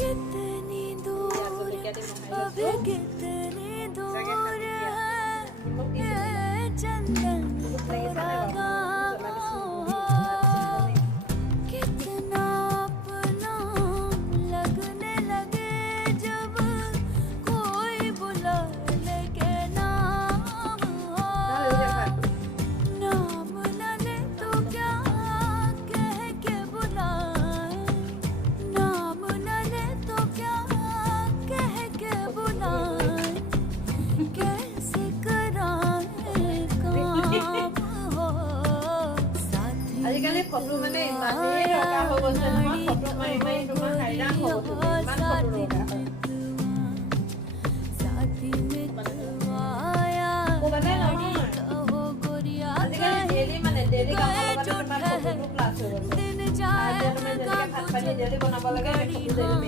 कितनी दूर अब कितनी दूर है ये चंदन तेरा गाँव कितना अपना लगने लगे जब कोई बुला लेके नाम नाम न ले तो क्या कह के बुलाए नाम न ले तो क्या कह के बुलाए कैसे कराए काम हो साथी আজিকালি ফটো মানে ইমানেই লগা হৈ গৈছে নহয় ফটো মাৰি মাৰি তোমাৰ হাইৰাণ হৈ গৈছে ইমান ফটো লগা হয় साथी मितवाया মানে নহয় कहो गोरिया আজিকালি ডেইলি কামৰ লগতে তোমাৰ ফটোটো ক্লাছ হৈ গ'ল दिन আৰু जाए তুমি যেনেকৈ ভাত পানী ডেইলি বনাব লাগে সেই ফটো